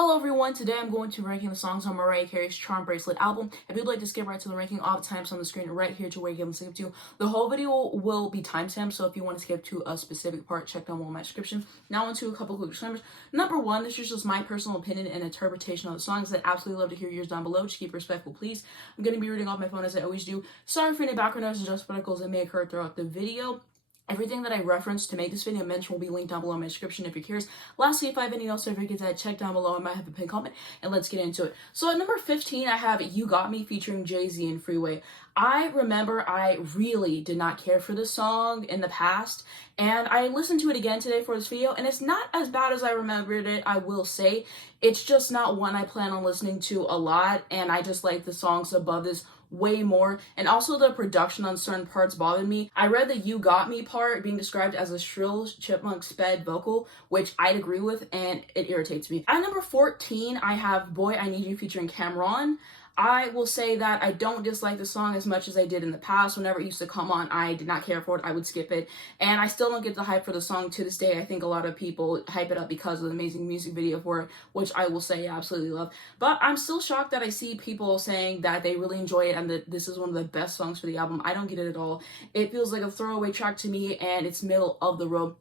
Hello everyone, today I'm going to be ranking the songs on Mariah Carey's Charm Bracelet album. If you'd like to skip right to the ranking, all the times on the screen right here to where you can skip to. The whole video will be timestamped, so if you want to skip to a specific part, check down below my description. Now onto a couple quick disclaimers. Number one, this is just my personal opinion and interpretation of the songs. I'd absolutely love to hear yours down below. Just keep it respectful, please. I'm going to be reading off my phone as I always do. Sorry for any background noise and just particles that may occur throughout the video. Everything that I referenced to make this video mention will be linked down below in my description if you're curious. Lastly, if I have any else certificates that check down below, I might have a pinned comment, and let's get into it. So at number 15, I have You Got Me featuring Jay-Z and Freeway. I remember I really did not care for this song in the past, and I listened to it again today for this video, and it's not as bad as I remembered it, I will say. It's just not one I plan on listening to a lot, and I just like the songs above this way more, and also the production on certain parts bothered me. I read the You Got Me part being described as a shrill chipmunk sped vocal, which I'd agree with, and it irritates me. At number 14, I have Boy I Need You featuring Cameron. I will say that I don't dislike the song as much as I did in the past. Whenever it used to come on, I did not care for it. I would skip it. And I still don't get the hype for the song to this day. I think a lot of people hype it up because of the amazing music video for it, which I will say I absolutely love. But I'm still shocked that I see people saying that they really enjoy it and that this is one of the best songs for the album. I don't get it at all. It feels like a throwaway track to me, and it's middle of the road.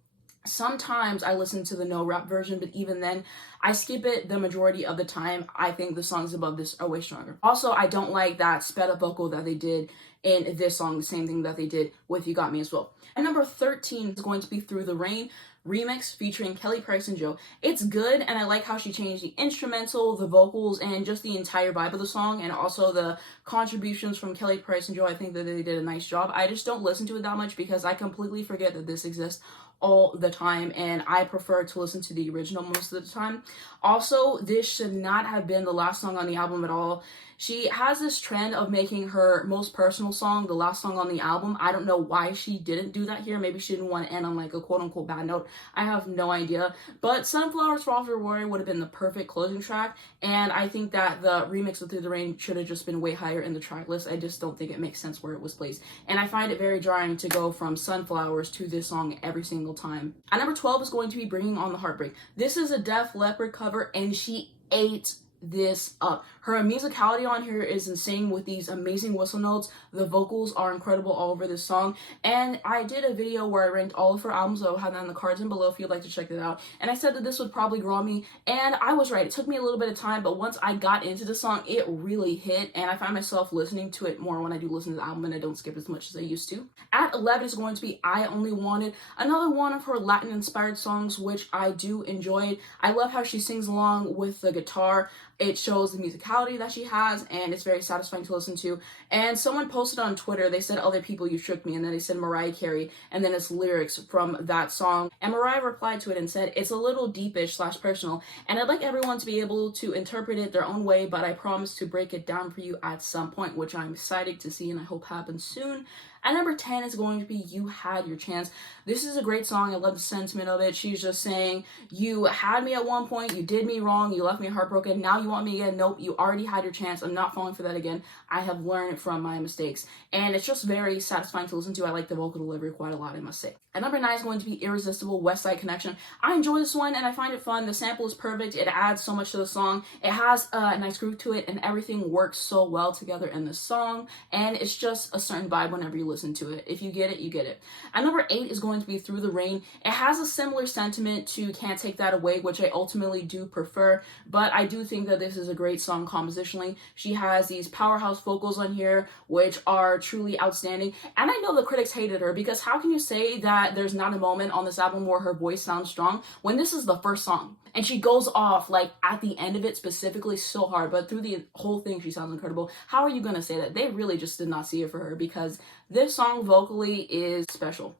Sometimes I listen to the no rap version, but even then, I skip it the majority of the time. I think the songs above this are way stronger. Also, I don't like that sped up vocal that they did in this song, the same thing that they did with You Got Me as well. And number 13 is going to be Through the Rain remix featuring Kelly Price and Joe. It's good, and I like how she changed the instrumental, the vocals, and just the entire vibe of the song, and also the contributions from Kelly Price and Joe. I think that they did a nice job. I just don't listen to it that much because I completely forget that this exists all the time, and I prefer to listen to the original most of the time. Also, this should not have been the last song on the album at all. She has this trend of making her most personal song the last song on the album. I don't know why she didn't do that here. Maybe she didn't want to end on like a quote-unquote bad note. I have no idea. But Sunflowers for Officer Warrior would have been the perfect closing track, and I think that the remix of Through the Rain should have just been way higher in the track list. I just don't think it makes sense where it was placed. And I find it very jarring to go from Sunflowers to this song every single time. At number 12 is going to be Bringing on the Heartbreak. This is a Def Leppard cover, and she ate this up. Her musicality on here is insane with these amazing whistle notes. The vocals are incredible all over this song, and I did a video where I ranked all of her albums. I'll have that in the cards in below if you'd like to check that out, and I said that this would probably grow on me, and I was right. It took me a little bit of time, but once I got into the song, it really hit, and I find myself listening to it more when I do listen to the album, and I don't skip as much as I used to. At 11 is going to be I Only Wanted, another one of her Latin inspired songs, which I do enjoy. I love how she sings along with the guitar. It shows the musicality that she has, and it's very satisfying to listen to. And someone posted on Twitter, they said, "Other people, you shook me," and then they said Mariah Carey, and then it's lyrics from that song. And Mariah replied to it and said, "It's a little deepish / personal, and I'd like everyone to be able to interpret it their own way, but I promise to break it down for you at some point," which I'm excited to see and I hope happens soon. At number 10 is going to be You Had Your Chance. This is a great song. I love the sentiment of it. She's just saying, you had me at one point, you did me wrong, you left me heartbroken, now you want me again. Nope, you already had your chance. I'm not falling for that again. I have learned from my mistakes. And it's just very satisfying to listen to. I like the vocal delivery quite a lot, I must say. At number 9 is going to be Irresistible, West Side Connection. I enjoy this one, and I find it fun. The sample is perfect. It adds so much to the song. It has a nice groove to it, and everything works so well together in the song, and it's just a certain vibe whenever you listen to it. If you get it, you get it. At number 8 is going to be Through the Rain. It has a similar sentiment to Can't Take That Away, which I ultimately do prefer, but I do think that this is a great song compositionally. She has these powerhouse vocals on here, which are truly outstanding, and I know the critics hated her, because how can you say that there's not a moment on this album where her voice sounds strong when this is the first song? And she goes off like at the end of it specifically so hard, but through the whole thing she sounds incredible. How are you gonna say that? They really just did not see it for her, because this song vocally is special.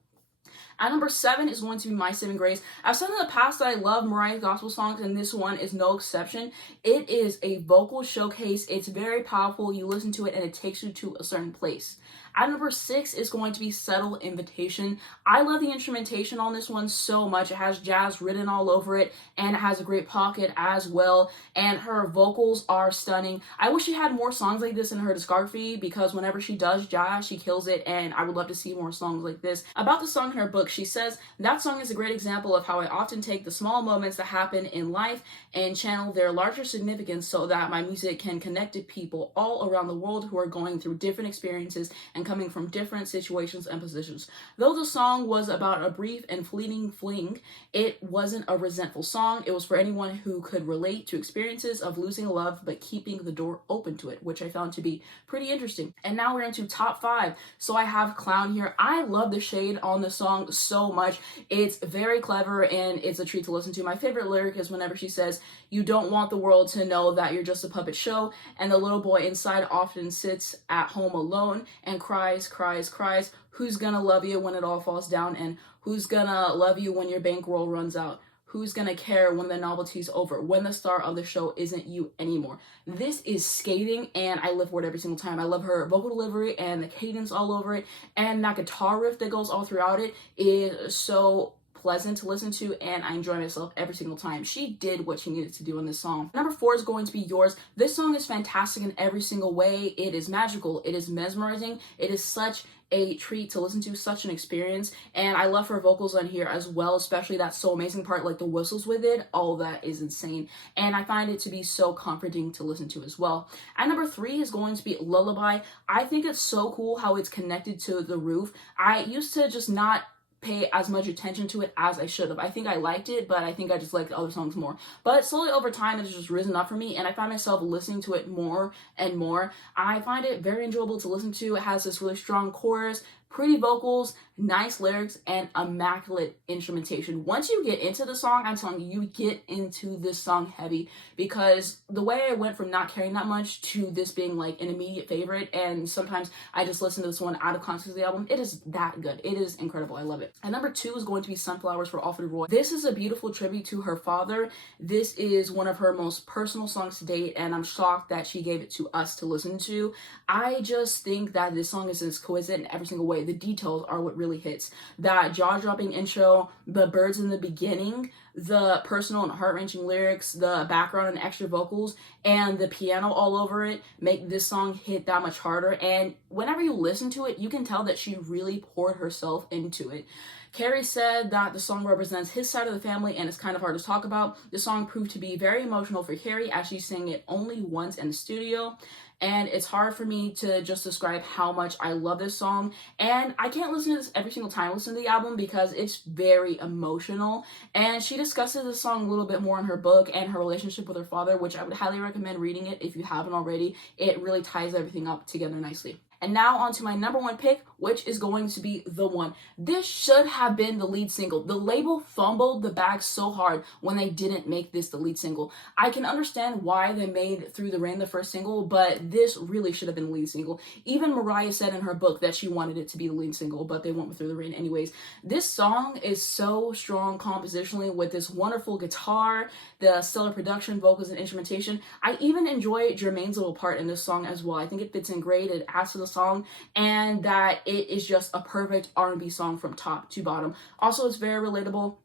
At number 7 is going to be My Saving Grace. I've said in the past that I love Mariah's gospel songs, and this one is no exception. It is a vocal showcase. It's very powerful. You listen to it and it takes you to a certain place. At number 6 is going to be Subtle Invitation. I love the instrumentation on this one so much. It has jazz written all over it, and it has a great pocket as well, and her vocals are stunning. I wish she had more songs like this in her discography, because whenever she does jazz, she kills it, and I would love to see more songs like this. About the song in her book, she says, "That song is a great example of how I often take the small moments that happen in life and channel their larger significance so that my music can connect to people all around the world who are going through different experiences and coming from different situations and positions. Though the song was about a brief and fleeting fling, it wasn't a resentful song. It was for anyone who could relate to experiences of losing a love but keeping the door open to it," which I found to be pretty interesting. And now we're into top 5. So I have Clown here. I love the shade on the song so much. It's very clever and it's a treat to listen to. My favorite lyric is whenever she says, "You don't want the world to know that you're just a puppet show, and the little boy inside often sits at home alone and cries, cries, cries. Who's gonna love you when it all falls down? And who's gonna love you when your bankroll runs out? Who's gonna care when the novelty's over, when the star of the show isn't you anymore?" This is scathing, and I live for it every single time. I love her vocal delivery and the cadence all over it, and that guitar riff that goes all throughout it is so pleasant to listen to, and I enjoy myself every single time. She did what she needed to do in this song. Number 4 is going to be Yours. This song is fantastic in every single way. It is magical. It is mesmerizing. It is such a treat to listen to, such an experience, and I love her vocals on here as well, especially that So Amazing part, like the whistles with it. All that is insane, and I find it to be so comforting to listen to as well. At number 3 is going to be Lullaby. I think it's so cool how it's connected to The Roof. I used to just not pay as much attention to it as I should have. I think I liked it, but I think I just liked the other songs more. But slowly over time, it's just risen up for me, and I find myself listening to it more and more. I find it very enjoyable to listen to. It has this really strong chorus, pretty vocals, nice lyrics, and immaculate instrumentation. Once you get into the song, I'm telling you, you get into this song heavy, because the way I went from not caring that much to this being like an immediate favorite, and sometimes I just listen to this one out of context of the album, it is that good. It is incredible. I love it. And number 2 is going to be Sunflowers for Alfred Roy. This is a beautiful tribute to her father. This is one of her most personal songs to date, and I'm shocked that she gave it to us to listen to. I just think that this song is exquisite in every single way. The details are what really hits. That jaw-dropping intro, the birds in the beginning, the personal and heart-wrenching lyrics, the background and extra vocals, and the piano all over it make this song hit that much harder. And whenever you listen to it, you can tell that she really poured herself into it. Carey said that the song represents his side of the family and it's kind of hard to talk about. The song proved to be very emotional for Carey, as she sang it only once in the studio. And it's hard for me to just describe how much I love this song. And I can't listen to this every single time I listen to the album, because it's very emotional. And she discusses this song a little bit more in her book and her relationship with her father, which I would highly recommend reading it if you haven't already. It really ties everything up together nicely. And now on to my number 1 pick, which is going to be The One. This should have been the lead single. The label fumbled the bag so hard when they didn't make this the lead single. I can understand why they made Through the Rain the first single, but this really should have been the lead single. Even Mariah said in her book that she wanted it to be the lead single, but they went with Through the Rain anyways. This song is so strong compositionally, with this wonderful guitar, the stellar production, vocals, and instrumentation. I even enjoy Jermaine's little part in this song as well. I think it fits in great. It adds to the song, and that it is just a perfect R&B song from top to bottom. Also, it's very relatable.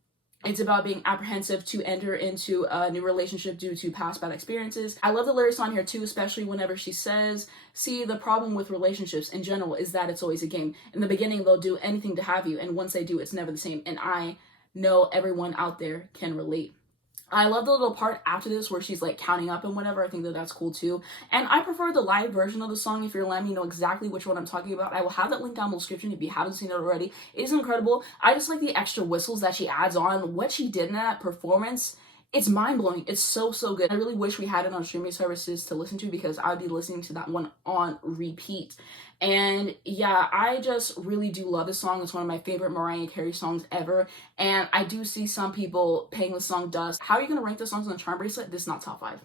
It's about being apprehensive to enter into a new relationship due to past bad experiences. I love the lyrics on here too, especially whenever she says, "See, the problem with relationships in general is that it's always a game. In the beginning, they'll do anything to have you, and once they do, it's never the same." And I know everyone out there can relate. I love the little part after this where she's like counting up and whatever. I think that that's cool too. And I prefer the live version of the song. If you're letting me know exactly which one I'm talking about, I will have that link down in the description if you haven't seen it already. It is incredible. I just like the extra whistles that she adds on. What she did in that performance, it's mind-blowing. It's so good. I really wish we had it on streaming services to listen to, because I'd be listening to that one on repeat. And yeah, I just really do love this song. It's one of my favorite Mariah Carey songs ever. And I do see some people paying the song dust. How are you going to rank the songs on the Charm Bracelet? This is not top 5.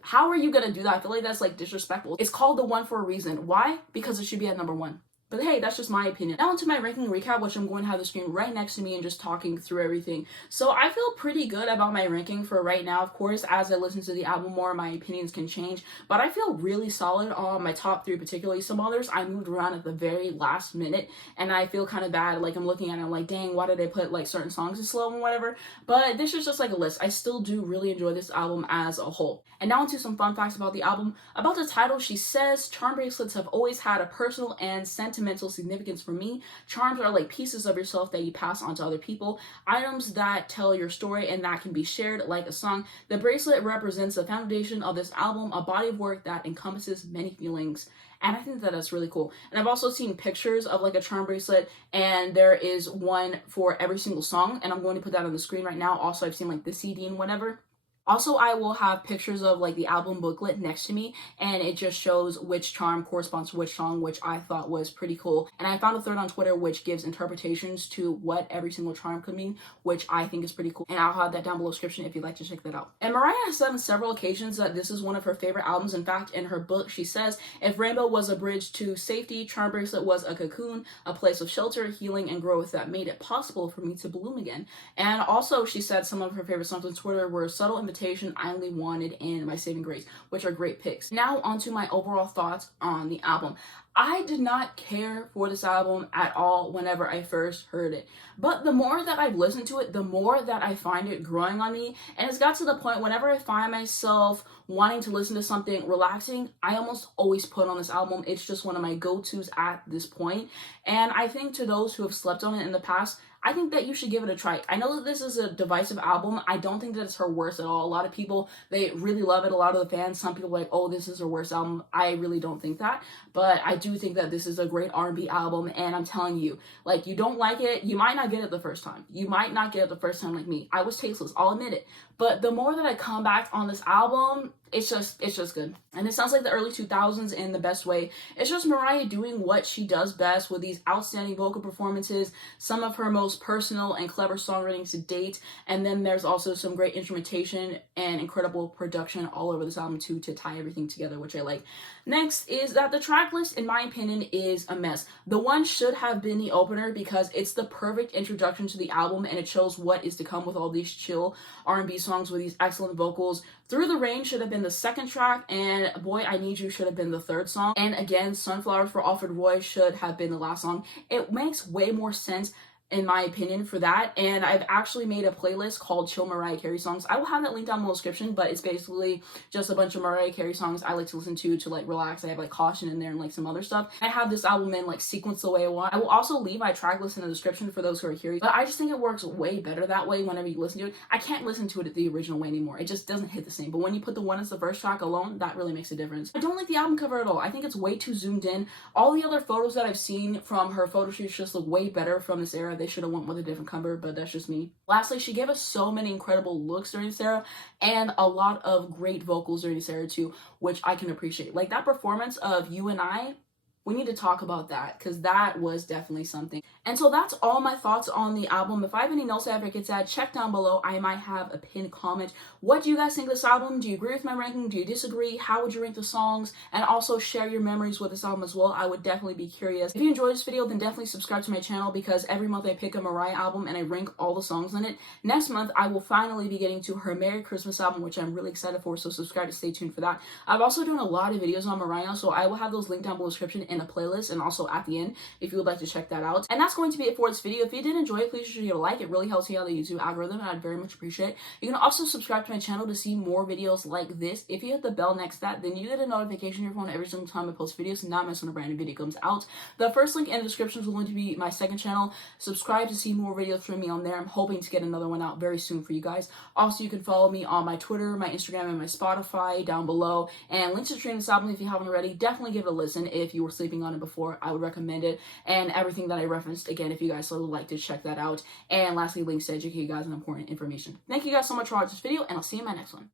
How are you going to do that? I feel like that's like disrespectful. It's called The One for a reason. Why? Because it should be at number 1. But hey, that's just my opinion. Now onto my ranking recap, which I'm going to have the screen right next to me and just talking through everything. So I feel pretty good about my ranking for right now. Of course, as I listen to the album more, my opinions can change. But I feel really solid on my top three, particularly. Some others I moved around at the very last minute, and I feel kind of bad. Like I'm looking at it, I'm like, dang, why did I put like certain songs in slow and whatever? But this is just like a list. I still do really enjoy this album as a whole. And now into some fun facts about the album. About the title, she says, charm bracelets have always had a personal and sentimental significance for me. Charms are like pieces of yourself that you pass on to other people, items that tell your story and that can be shared like a song. The bracelet represents the foundation of this album, a body of work that encompasses many feelings. And I think that that's really cool. And I've also seen pictures of like a charm bracelet, and there is one for every single song, and I'm going to put that on the screen right now. Also, I've seen like the CD and whatever. Also, I will have pictures of like the album booklet next to me, and it just shows which charm corresponds to which song, which I thought was pretty cool. And I found a thread on Twitter which gives interpretations to what every single charm could mean, which I think is pretty cool. And I'll have that down below description if you'd like to check that out. And Mariah has said on several occasions that this is one of her favorite albums. In fact, in her book, she says, if Rainbow was a bridge to safety, Charm Bracelet was a cocoon, a place of shelter, healing, and growth that made it possible for me to bloom again. And also, she said some of her favorite songs on Twitter were Subtle Invitation, I Only Wanted, and My Saving Grace, which are great picks. Now onto my overall thoughts on the album. I did not care for this album at all whenever I first heard it. But the more that I've listened to it, the more that I find it growing on me. And it's got to the point whenever I find myself wanting to listen to something relaxing, I almost always put on this album. It's just one of my go-tos at this point. And I think to those who have slept on it in the past, I think that you should give it a try. I know that this is a divisive album. I don't think that it's her worst at all. A lot of people, they really love it. A lot of the fans, some people are like, oh, this is her worst album. I really don't think that. But I do think that this is a great R&B album. And I'm telling you, like, you don't like it, you might not get it the first time. You might not get it the first time like me. I was tasteless, I'll admit it. But the more that I come back on this album, it's just good. And it sounds like the early 2000s in the best way. It's just Mariah doing what she does best with these outstanding vocal performances, some of her most personal and clever songwriting to date, and then there's also some great instrumentation and incredible production all over this album too to tie everything together, which I like. Next is that the track list, in my opinion, is a mess. The one should have been the opener because it's the perfect introduction to the album and it shows what is to come with all these chill R&B songs with these excellent vocals. Through the Rain should have been the second track, and Boy I Need You should have been the third song. And again, Sunflowers for Alfred Roy should have been the last song. It makes way more sense in my opinion for that, and I've actually made a playlist called Chill Mariah Carey Songs. I will have that link down in the description, but it's basically just a bunch of Mariah Carey songs I like to listen to like relax. I have like Caution in there and like some other stuff. I have this album in like sequence the way I want. I will also leave my track list in the description for those who are curious, but I just think it works way better that way whenever you listen to it. I can't listen to it the original way anymore. It just doesn't hit the same, but when you put the one as the first track alone, that really makes a difference. I don't like the album cover at all. I think it's way too zoomed in. All the other photos that I've seen from her photo shoots just look way better from this era. They should have went with a different cover, but that's just me. Lastly, she gave us so many incredible looks during this era and a lot of great vocals during this era too, which I can appreciate. Like that performance of You and I, we need to talk about that because that was definitely something. And so that's all my thoughts on the album. If I have any notes I ever get to add, check down below. I might have a pinned comment. What do you guys think of this album? Do you agree with my ranking? Do you disagree? How would you rank the songs? And also share your memories with this album as well. I would definitely be curious. If you enjoyed this video, then definitely subscribe to my channel because every month I pick a Mariah album and I rank all the songs in it. Next month, I will finally be getting to her Merry Christmas album, which I'm really excited for, so subscribe to stay tuned for that. I've also done a lot of videos on Mariah, so I will have those linked down below in the description in a playlist and also at the end if you would like to check that out. And that's going to be it for this video. If you did enjoy it, please give it a like. It really helps me out the YouTube algorithm and I'd very much appreciate it. You can also subscribe to my channel to see more videos like this. If you hit the bell next to that, then you get a notification on your phone every single time I post videos and not miss when a brand new video comes out. The first link in the description is going to be my second channel. Subscribe to see more videos from me on there. I'm hoping to get another one out very soon for you guys. Also, you can follow me on my Twitter, my Instagram, and my Spotify down below. And links to stream this album if you haven't already. Definitely give it a listen if you were sleeping on it before. I would recommend it. And everything that I referenced, again, if you guys would like to check that out. And lastly, links to educate you guys on important information. Thank you guys so much for watching this video, and I'll see you in my next one.